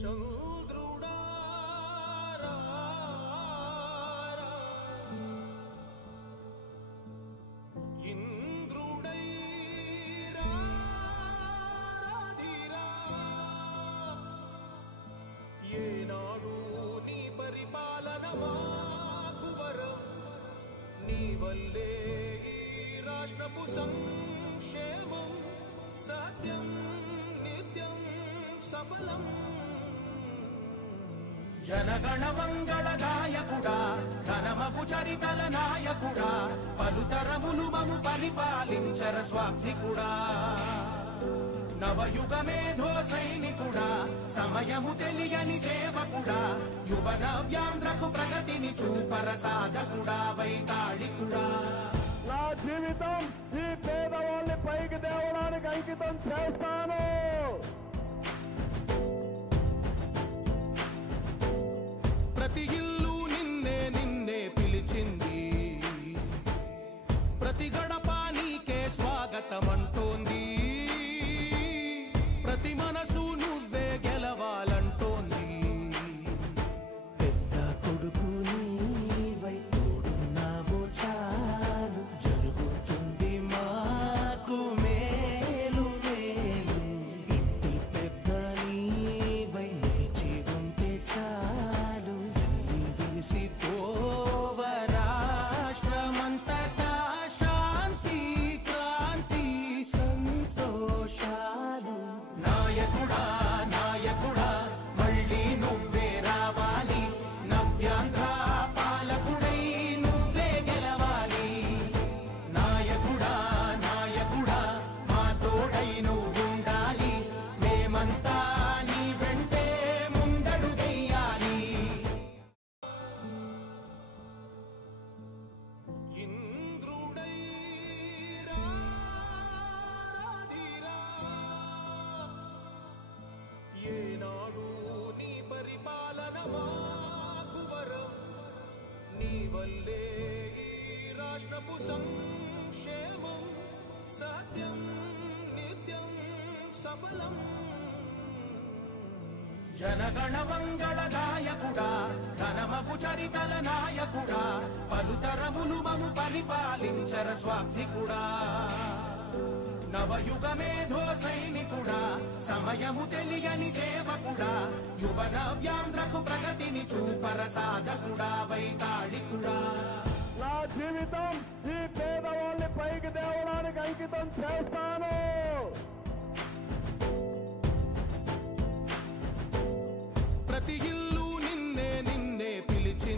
చంద్రుడా ఇంద్రుడై రాధిరా ఏనాడు నీ పరిపాలన మాకు వరం నీ వల్లే ఈ రాష్ట్రపు సంక్షేమం సత్యం నిత్యం సఫలం జనగణ మంగళ గాయకుడా ఘనమగు చరితల నాయకుడా పలుతరములు మము పరిపాలించర స్వామికుడా నవయుగ మేధో సైనికుడా సమయము తెలియని సేవకుడా యువ నవ్యాంధ్రకు ప్రగతిని చూపర సాధకుడా వైతాళికుడా నా జీవితం ఈ పేదవాళ్ళని పైకి తేవడానికి అంకితం చేస్తాను. ప్రతి ఇల్లు నిన్నే నిన్నే పిలిచింది ప్రతి గడప నీకే స్వాగతమంటోంది ప్రతి మనసు నువ్వే గెలవాలంటోంది పెద్ద కొడుకు నీవై తోడున్నావు చాలు జరుగుతుంది మాకు మేలు మేలు ఇంటి పెద్ద నీవై నిలిచి ఉంటే చాలు వెళ్ళి విలిసి పోవ రాష్ట్రమంతటా శాంతి క్రాంతి సంతోషాలు నాయకుడా నాయకుడా మళ్ళీ నువ్వే రావాలి నవ్యాంధ్ర పాలకుడై నువ్వే గెలవాలి నాయకుడా నాయకుడా మా తోడై నువ్వుండాలి మేమంతా నీ వెంటే ముందడుగెయ్యాలి ఇంద్రుడై రాధిరా ఏనాడు నీ పరిపాలన మాకు వరం నీ వల్లే ఈ రాష్ట్రపు సంక్షేమం సత్యం నిత్యం సఫలం జనగణ మంగళ గాయకుడా ఘనమగు చరితల నాయకుడా పలుతరములు మము పరిపాలించర స్వామికుడా నవయుగ మేధో సైనికుడా సమయము తెలియని సేవకుడా యువ నవ్యాంధ్రకు ప్రగతిని చూపర సాధకుడా వైతాళికుడా నా జీవితం ఈ పేదవాళ్ళని పైకి తేవడానికి అంకితం చేస్తాను.